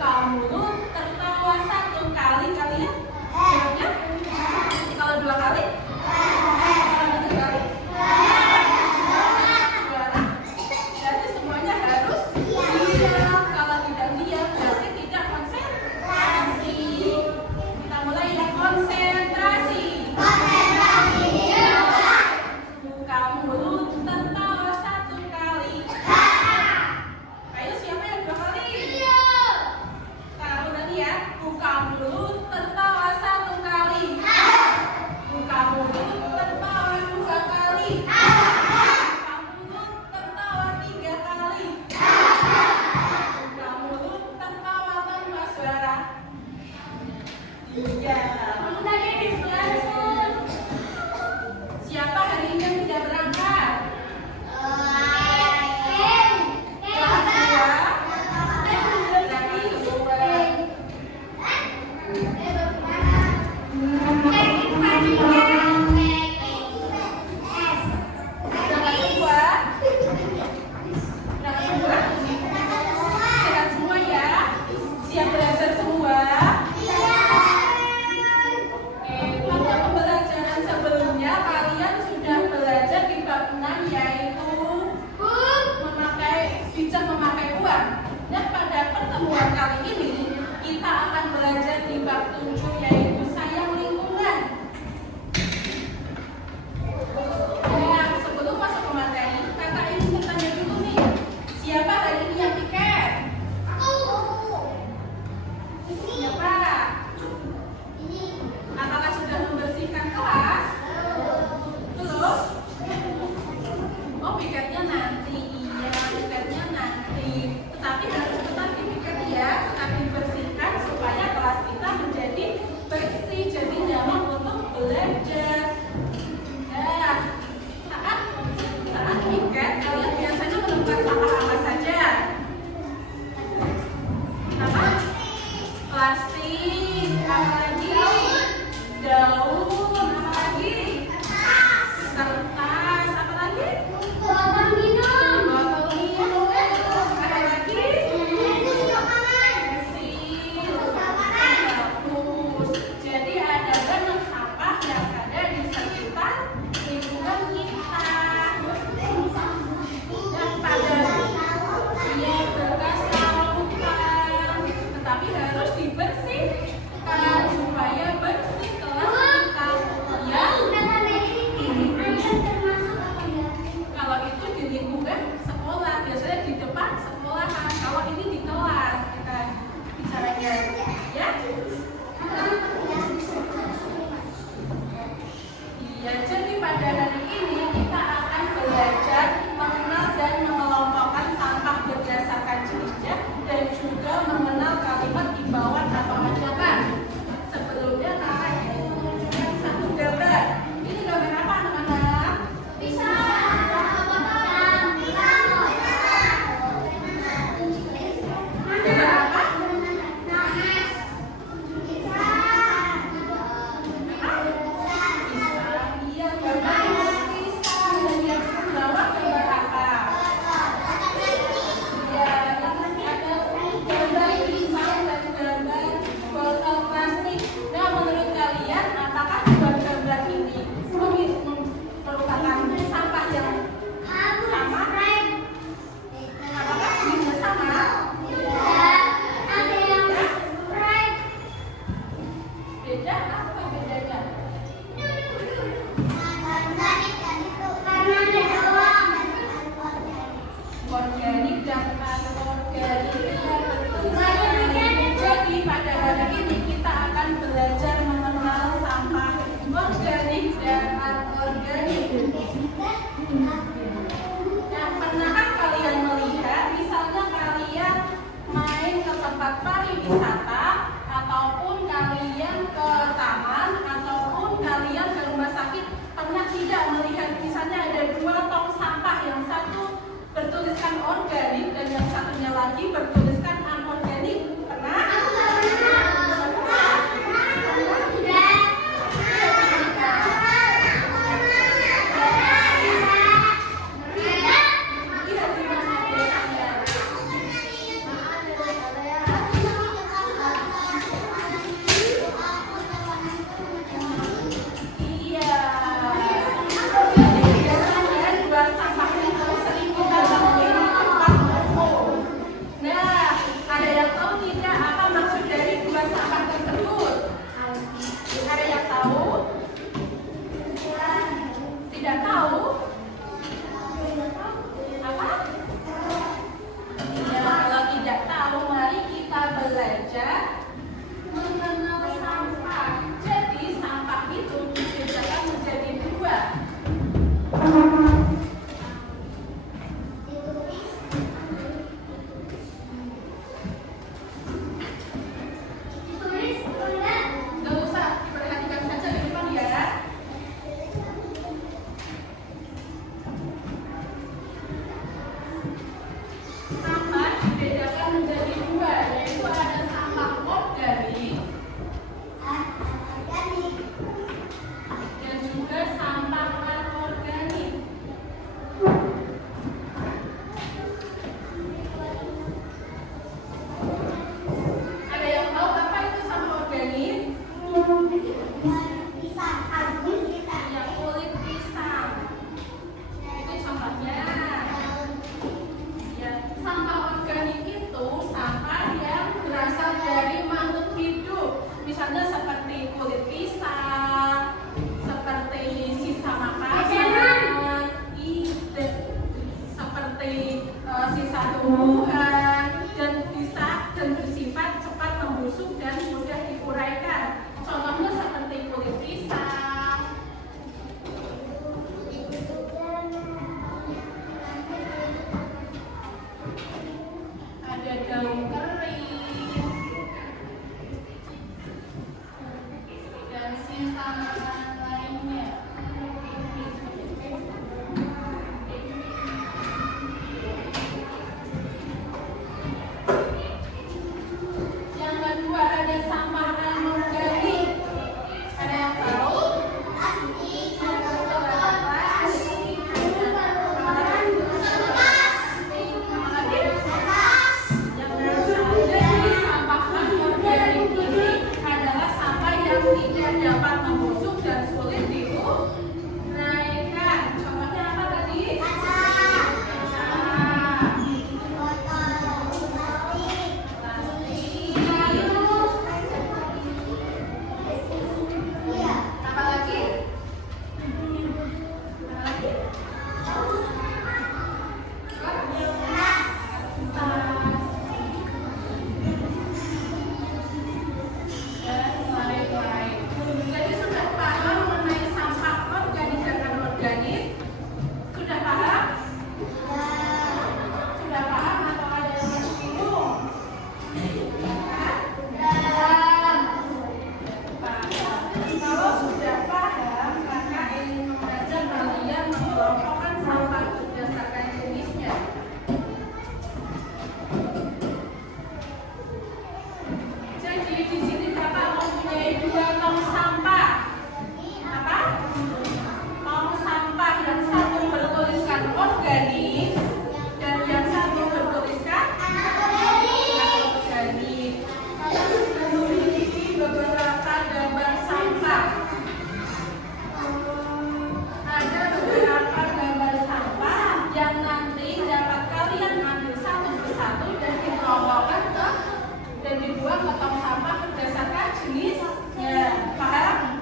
buka mulut, tertawa 1 kali. Kalian jawabnya? Kalau 2 kali? Kalau 3 kali? Suara. Berarti semuanya harus diam. Kalau tidak diam berarti tidak konsentrasi. Kita mulai ya, konsentrasi. Buka mulut, tertawa 1 kali. Ayo siapa yang 2 kali? Tahu tadi ya, buka mulut, tertawa 1 kali. Buka mulut, tertawa 2 kali. Buka mulut, tertawa 3 kali. Buka mulut, tertawa tanpa suara. Iya. Siapa hari ini yang tidak berangkat? Kelas 2. Lagi 2. Sehat semua ya? Siap belajar semua? Pada pembelajaran sebelumnya kalian sudah belajar di bab 6 yaitu bijak memakai uang. Dan pada pertemuan kali ini kita akan belajar di bab 7 yaitu sayang lingkungan. Dan sebelum masuk ke materi, kakak ini bertanya dulu nih, siapa hari ini yang piket? Siapa? Apakah sudah membersihkan kelas? Belum? Oh, piketnya nanti. Iya, piketnya nanti. Tetapi harus tetap dipiket ya, tetap dibersihkan supaya kelas kita menjadi bersih, jadi nyaman untuk belajar. Nah, saat piket kalian biasanya menemukan sampah apa saja? Apa? Plastik, apa lagi? Daun, apa lagi? Kertas, apa lagi? Botol minum, ada lagi? Pensil, hapus. Jadi ada banyak sampah yang ada di sekitar lingkungan kita. Dan pada bekas lautan, tetapi harus dibersihkan supaya bersih kelas kita. Ya. Kalau itu di lingkungan sekolah, biasanya di depan sekolahan. Kalau ini di kelas kita bicaranya, ya? Iya, jadi pada hari ini kita akan belajar mengenal dan mengelompokkan sampah berdasarkan jenisnya dan juga mengenal kalimat imbauan atau ajakan. Sebelumnya kakak ingin menunjukkan 1 gambar. Ini gambar apa anak-anak? Gambar apa? Iya, gambar pisang. Dan yang bawah gambar apa? Iya, ada gambar pisang dan gambar botol plastik. Nah, menurut kalian, apakah 2 gambar ini merupakan sampah yang sama? Apakah jenisnya sama? Beda? Apa bedanya? Organik dan anorganik. Jadi pada hari ini kita akan belajar mengenal sampah organik dan anorganik. Nah, pernahkah kalian melihat, misalnya kalian main ke tempat pariwisata, ataupun kalian ke taman, ataupun kalian ke rumah sakit, pernah tidak melihat misalnya ada 2 tong sampah, yang satu bertuliskan organik dan yang satunya lagi bertuliskan anorganik? Pernah? Iya, di mana biasanya? tidak apa maksud dari dua sampah tersebut? Ada yang tahu? Tidak tahu? Apa? Ya, kalau tidak tahu, mari kita belajar mengenal sampah. Jadi sampah itu dibedakan menjadi dua. Nggak usah, diperhatikan saja di depan ya. Sampah dibedakan menjadi dua, yaitu ada sampah organik dan juga sampah anorganik. Ada yang tahu apa itu sampah organik? Ya, kulit pisang. Itu contohnya. Ya, sampah organik itu sampah yang berasal dari makhluk hidup. Misalnya seperti kulit pisang, seperti sisa makanan, seperti sisa tumbuhan, dan bisa dan bersifat cepat membusuk dan mudah diuraikan. Contohnya seperti kulit pisang. Ada daun kering dan sisa makanan lainnya. Yang kedua ada sampah anorganik. Ada yang tahu? Jadi sampah anorganik ini adalah sampah yang tidak dapat membusuk dan sulit diuraikan. Contohnya apa tadi? Apa lagi? Dan lain-lain. Jadi sudah paham mengenai sampah organik dan anorganik? Sudah paham? Sudah paham atau ada yang masih bingung? Kalau sudah paham, maka ingin mengajak kalian mengelompokkan sampah berdasarkan jenisnya. Jadi di sini Bapak mempunyai dua tong sampah. Apa? Tong sampah yang satu bertuliskan organik dan yang satu bertuliskan anorganik. Kalian sudah memiliki beberapa gambar sampah. Ada beberapa gambar sampah yang nanti dapat kalian ambil satu persatu dan dikelompokkan dan dibuang ke tong sampah berdasarkan jenisnya. Paham?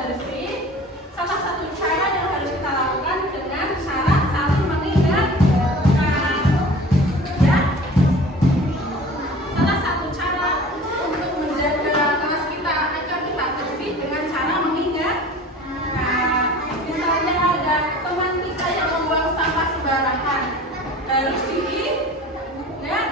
bersih, salah satu cara yang harus kita lakukan dengan cara saling mengingatkan. Ya, salah satu cara untuk menjaga kelas kita agar kita bersih dengan cara mengingatkan. Misalnya ada teman kita yang membuang sampah sembarangan, harus diingatkan.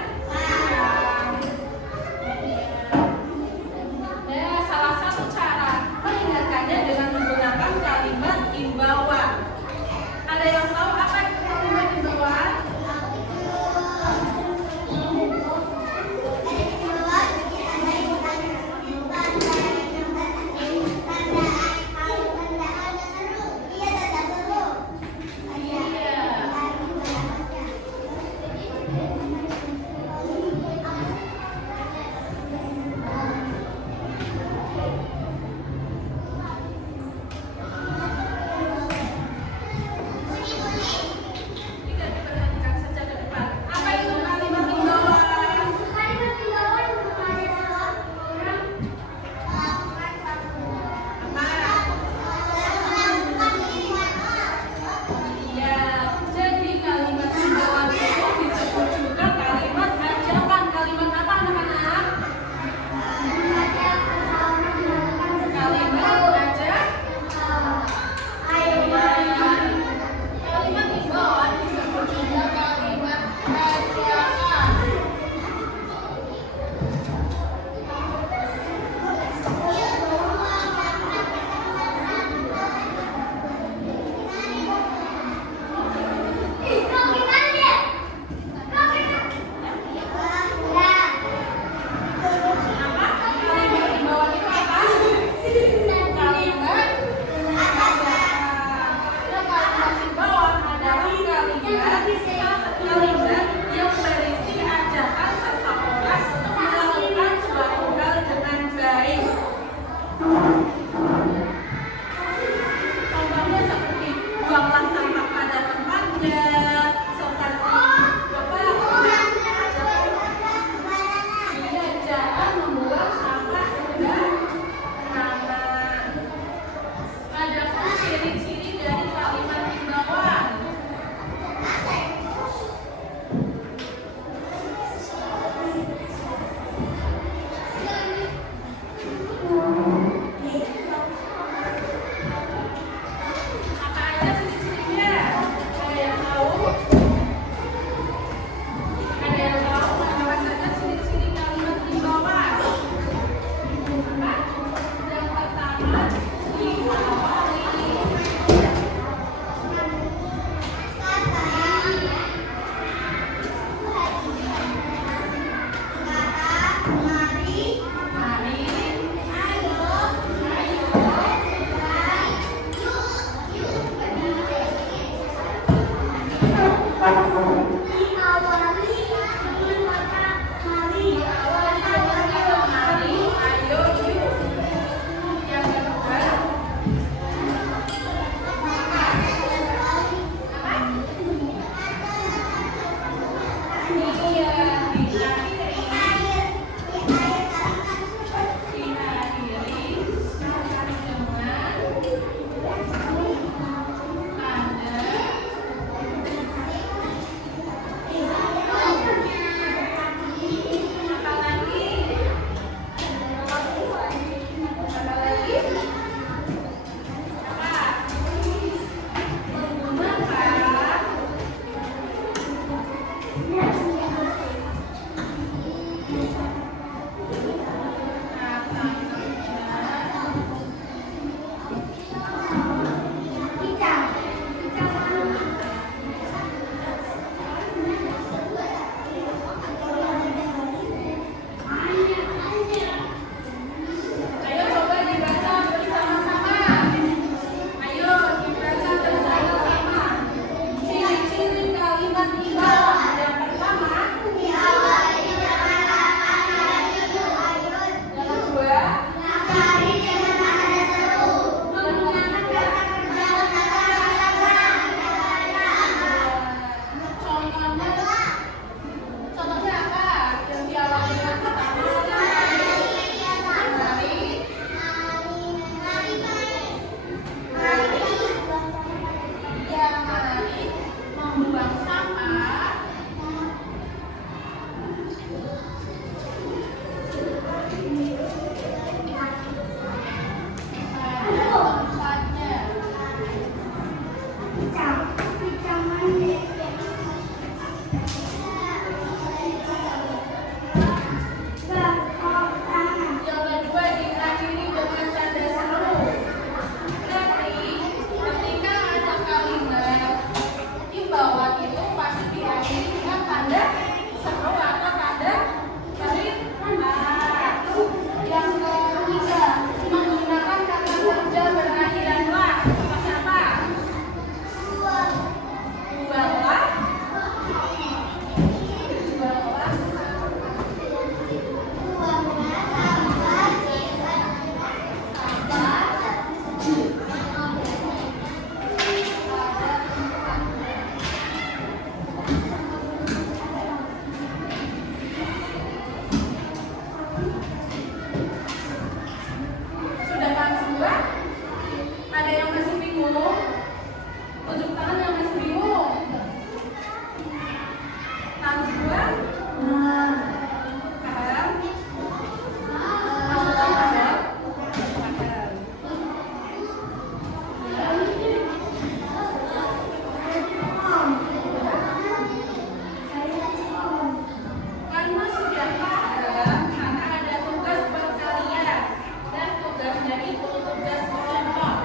Salah satu cara mengingatkannya dengan menggunakan kalimat imbauan. Ada yang tahu apa itu kalimat imbauan? Tidak diperhatikan saja ke depan. Apa itu kalimat imbauan? Iya, jadi kalimat imbauan itu disebut juga kalimat ajakan. Kalimat apa anak-anak? Kalimat ajakan. Kalimat imbauan disebut juga kalimat ajakan. Apa? Kalimat imbauan itu apa? Kalimat ajakan. Ya, kalimat imbauan adalah kalimat yang berisi ajakan seseorang untuk melakukan suatu hal dengan baik. Contohnya seperti buanglah sampah pada tempatnya, seperti jangan membuang sampah sembarangan. Adapun ciri-ciri dari kalimat imbauan. Apa aja ciri-cirinya? Ada yang tahu? Ada yang tahu apa saja ciri-ciri kalimat imbauan? Apa? Yang pertama, diawali. Mari, mari, ayo, yuk. Yang kedua, Ada yang masih bingung? Tunjuk tangan yang masih bingung. Tangan sebelah. Kanan. Masukkan kanan. Kanan. Karena sudah paham, maka ada tugas buat kalian. Dan tugasnya itu tugas kelompok.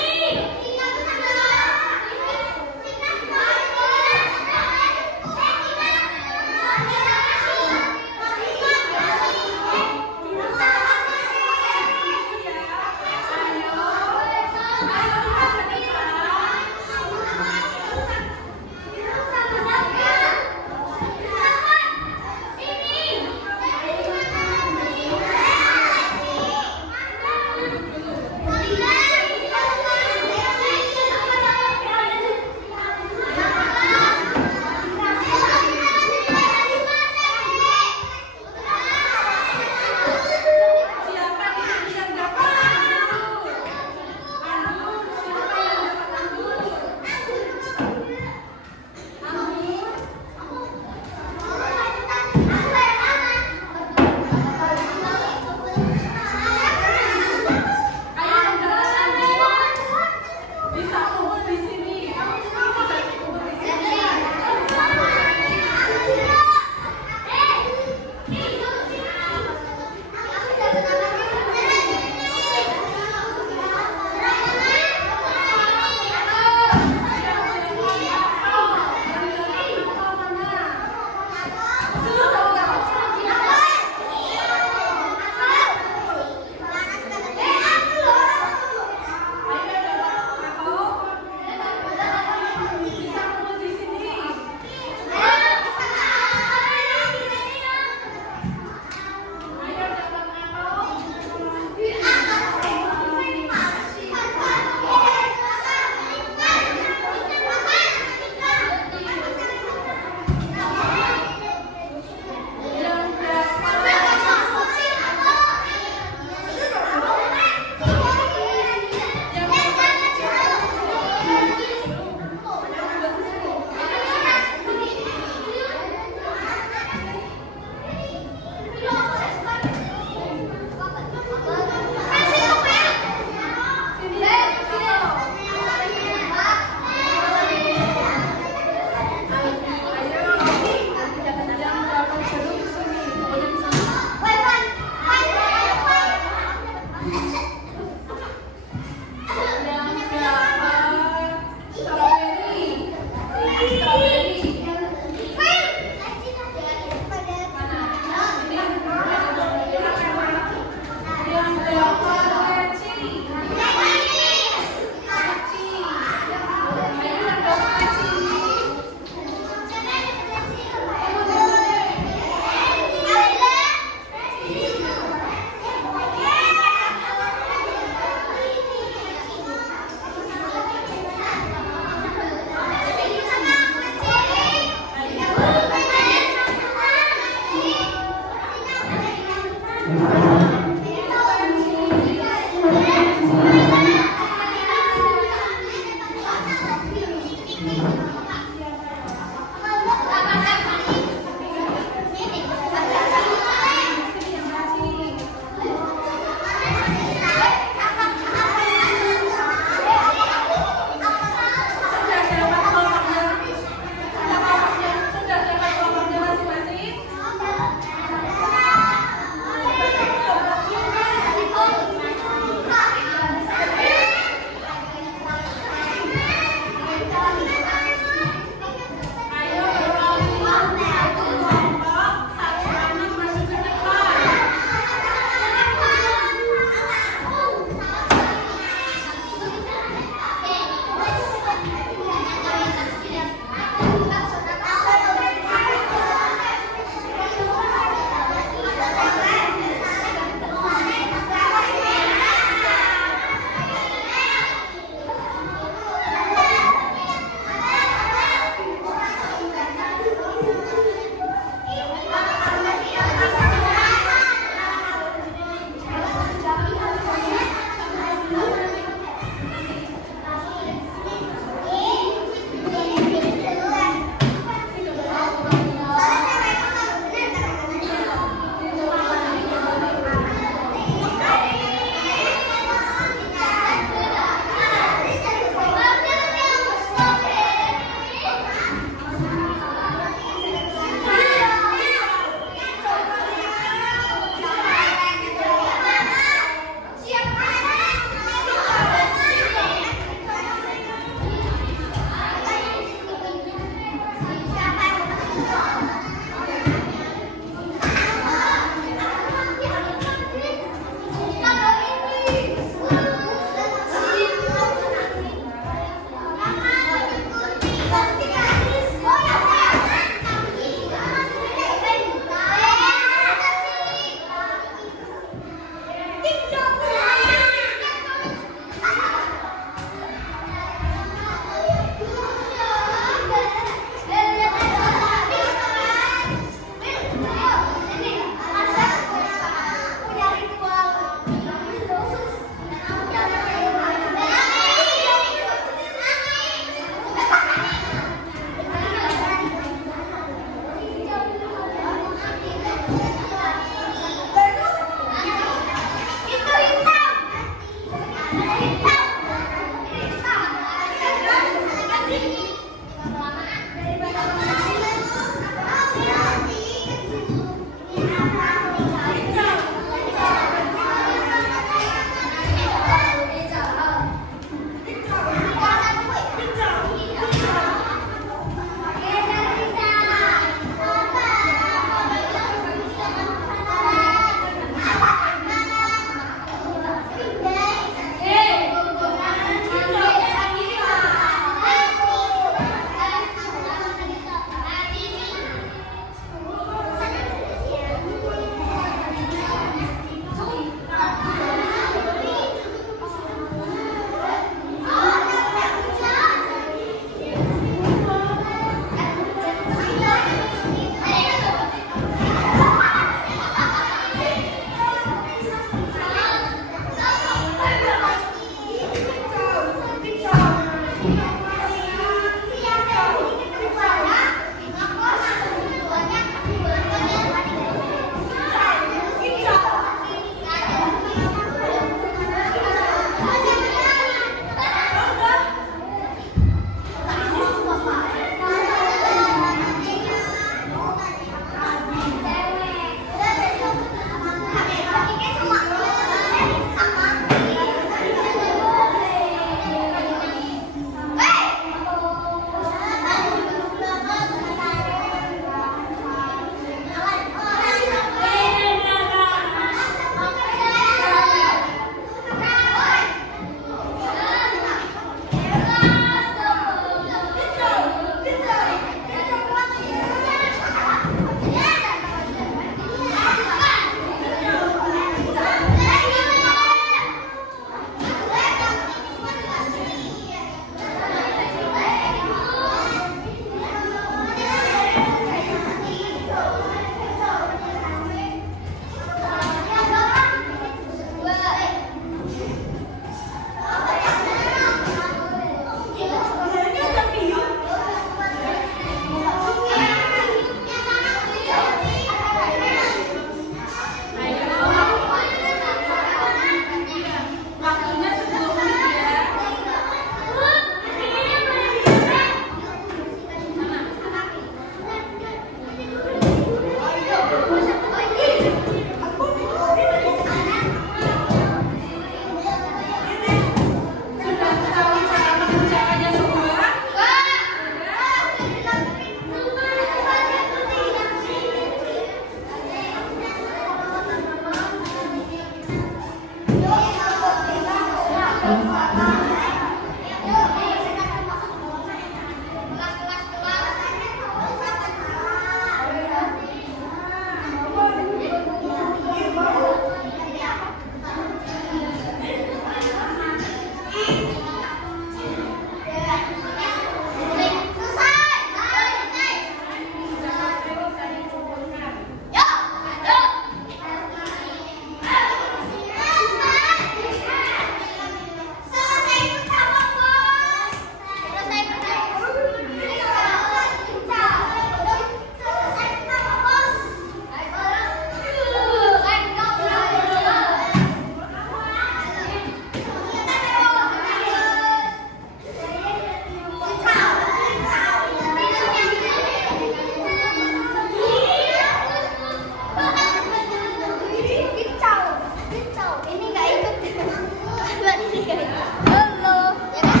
Ini nggak ikut. Ini nggak ikut. Halo. Ya kan?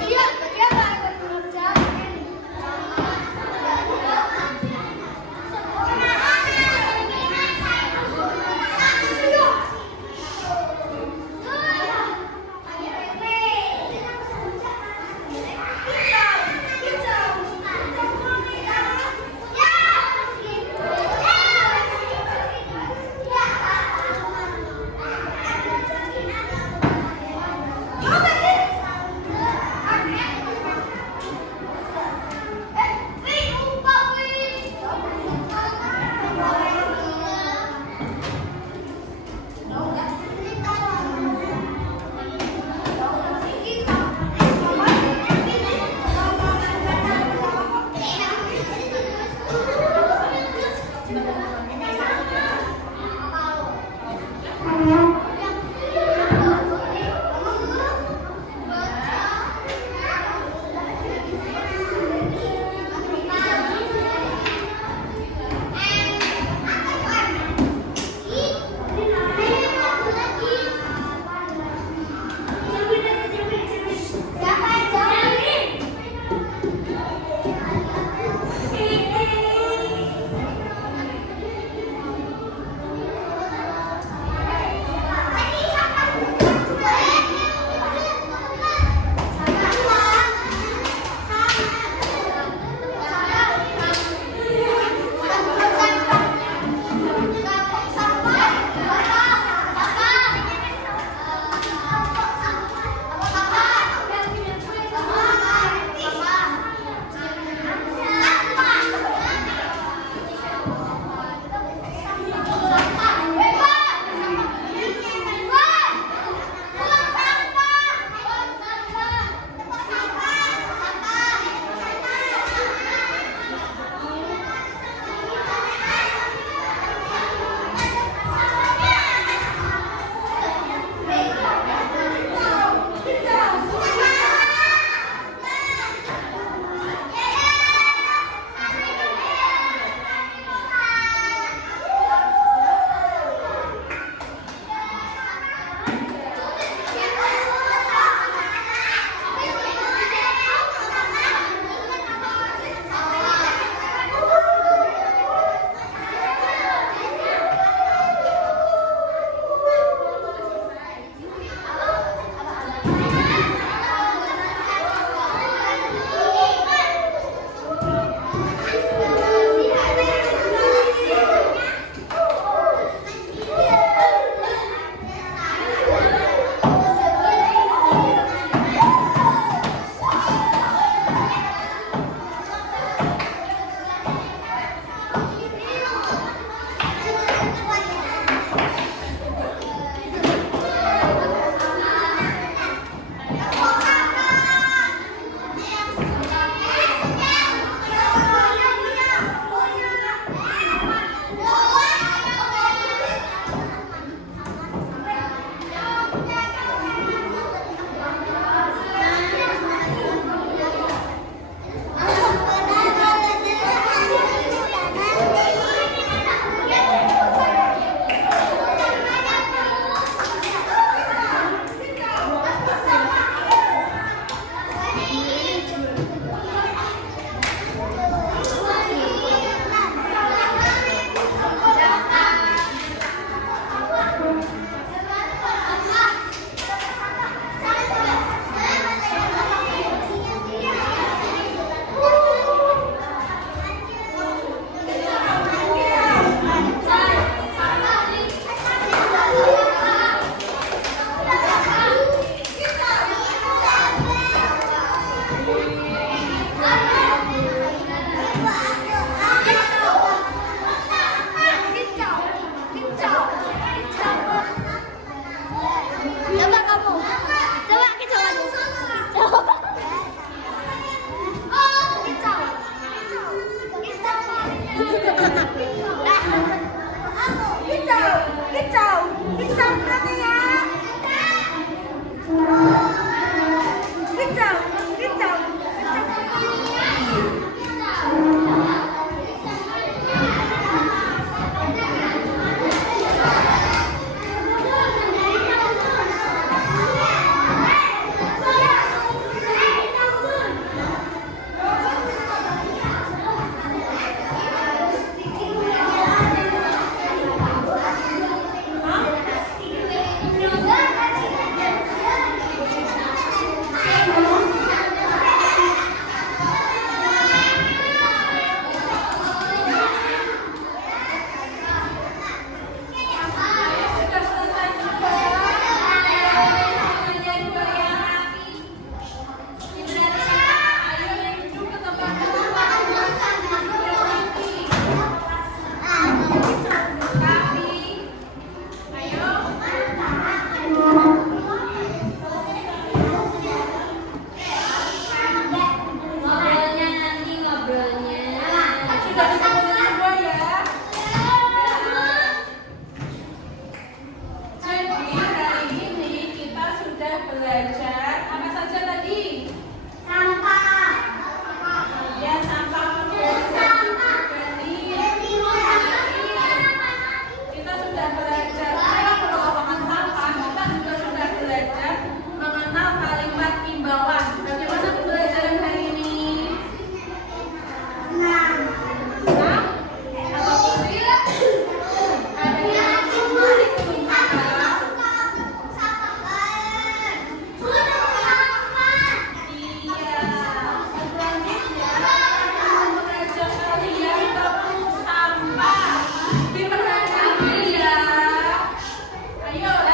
Dia nggak ikut kerja. belajar apa saja tadi? Sampah. Ya, sampah kita sudah belajar cara pengelolaan sampah. Kita juga sudah belajar mengenal kalimat imbauan. Bagaimana pembelajaran hari ini? Nah, apa sih? Ada yang belum paham? Iya. Selanjutnya akan mengajak kalian tentang sampah. Diperhatikan ya. Ayo.